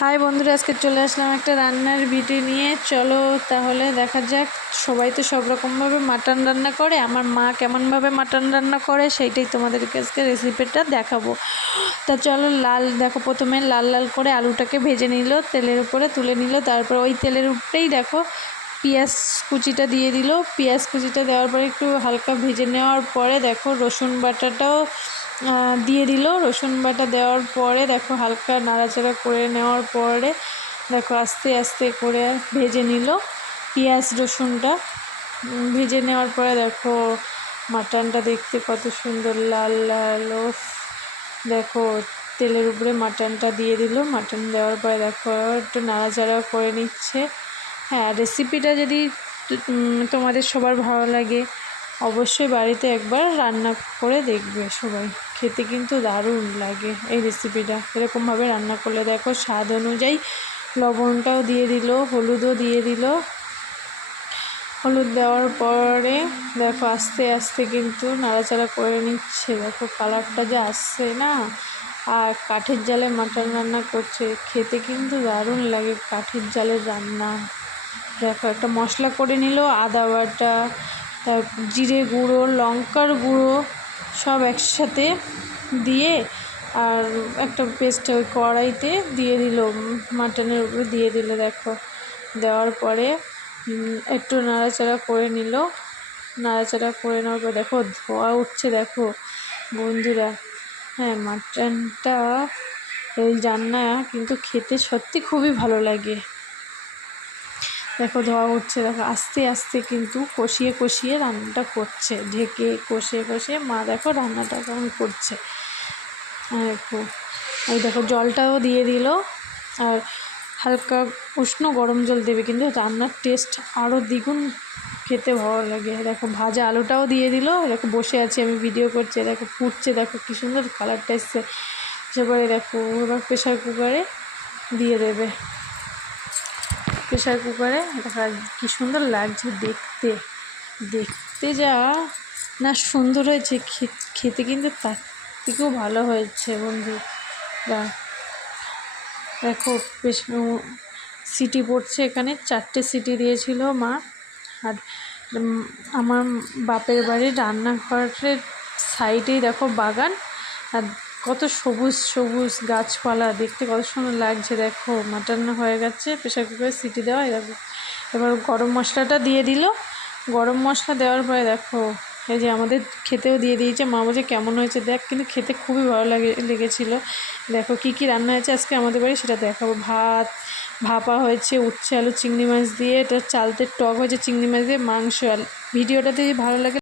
High বন্ধুরা, আজকে চলে আসলাম একটা রান্নার ভিডিও নিয়ে। চলো তাহলে দেখা যাক, সবাই তো সব রকমভাবে মাটন রান্না করে। আমার মা কেমনভাবে মাটন রান্না করে সেইটাই তোমাদেরকে আজকে রেসিপিটা দেখাবো। তা চলো লাল, দেখো প্রথমে লাল লাল করে আলুটাকে ভেজে নিল, তেলের উপরে তুলে নিল, তারপর ওই তেলের উপরেই দেখো পেঁয়াজ কুচিটা দিয়ে দিল। পেঁয়াজ কুচিটা দেওয়ার পরে একটু হালকা ভেজে নেওয়ার পরে দেখো রসুন বাটাটাও দিয়ে দিল। রসুন বাটা দেওয়ার পরে দেখো হালকা নাড়াচাড়া করে নেওয়ার পরে দেখো আস্তে আস্তে করে ভেজে নিল পেঁয়াজ রসুনটা। ভেজে নেওয়ার পরে দেখো মাটনটা দেখতে কত সুন্দর লাল লাল। দেখো তেলের উপরে মাটনটা দিয়ে দিল। মাটন দেওয়ার পরে দেখো একটু নাড়াচাড়া করে নিচ্ছে। হ্যাঁ রেসিপিটা যদি তোমাদের সবার ভালো লাগে, অবশ্যই বাড়িতে একবার রান্না করে দেখবে সবাই। খেতে কিন্তু দারুণ লাগে এই রেসিপিটা এরকমভাবে রান্না করলে দেখো স্বাদ অনুযায়ী লবণটাও দিয়ে দিল, হলুদও দিয়ে দিল। হলুদ দেওয়ার পরে দেখো আস্তে আস্তে কিন্তু নাড়াচাড়া করে নিচ্ছে। দেখো কালারটা যে আসছে না? আর কাঠের জালে মাটন রান্না করছে, খেতে কিন্তু দারুণ লাগে কাঠের জালের রান্না। দেখো একটা মশলা করে নিল, আদা বাটা, তার জিরে গুঁড়ো, লঙ্কার গুঁড়ো সব একসাথে দিয়ে আর একটা পেস্ট ওই কড়াইতে দিয়ে দিল, মাটনের উপরে দিয়ে দিল, দেখো। দেওয়ার পরে একটু নাড়াচাড়া করে নিল। নাড়াচাড়া করে নেওয়ার পর, দেখো, ধোয়া উঠছে, দেখো, বন্ধুরা। হ্যাঁ মাটনটা, এই রান্না কিন্তু খেতে সত্যি খুবই ভালো লাগে। দেখো ধোয়া উঠছে, দেখো আস্তে আস্তে কিন্তু কষিয়ে কষিয়ে রান্নাটা করছে। ঢেকে, কষিয়ে কষিয়ে মা দেখো রান্নাটা কেমন করছে। দেখো, এই দেখো জলটাও দিয়ে দিল। আর হালকা উষ্ণ গরম জল দেবে কিন্তু রান্নার টেস্ট আরও দ্বিগুণ খেতে ভালো লাগে। দেখো ভাজা আলুটাও দিয়ে দিল। দেখো বসে আছি আমি ভিডিও করছি, দেখো ফুটছে, দেখো কী সুন্দর কালারটা এসছে। সেবারে দেখো এবার প্রেশার কুকারে দিয়ে দেবে। প্রেশার কুকারে। দেখা কী সুন্দর লাগছে দেখতে। দেখতে যা, না সুন্দর হয়েছে। খেতে কিন্তু তার থেকেও ভালো হয়েছে বন্ধুরা দেখো সিটি পড়ছে এখানে। চারটে সিটি দিয়েছিল মা। আর আমার বাপের বাড়ির রান্নাঘরের সাইডেই দেখো বাগান। আর কত সবুজ সবুজ গাছপালা, দেখতে কত সুন্দর লাগছে। দেখো মাটন হয়ে গেছে প্রেশার কুকারে সিটি দেওয়া এরকম এবার গরম মশলাটা দিয়ে দিল। গরম মশলা দেওয়ার পরে দেখো, এই যে আমাদের খেতেও দিয়ে দিয়েছে। মা বলছে, কেমন হয়েছে দেখ? কিন্তু খেতে খুবই ভালো লাগে লেগেছিলো। দেখো, কী কী রান্না হয়েছে আজকে আমাদের বাড়ি সেটা দেখাবো। ভাত, ভাপা হয়েছে, উচ্ছে, আলু, চিংড়ি মাছ দিয়ে, এটা চালতে টক হয়েছে চিংড়ি মাছ দিয়ে, মাংস। আর ভিডিওটা যদি ভালো লাগে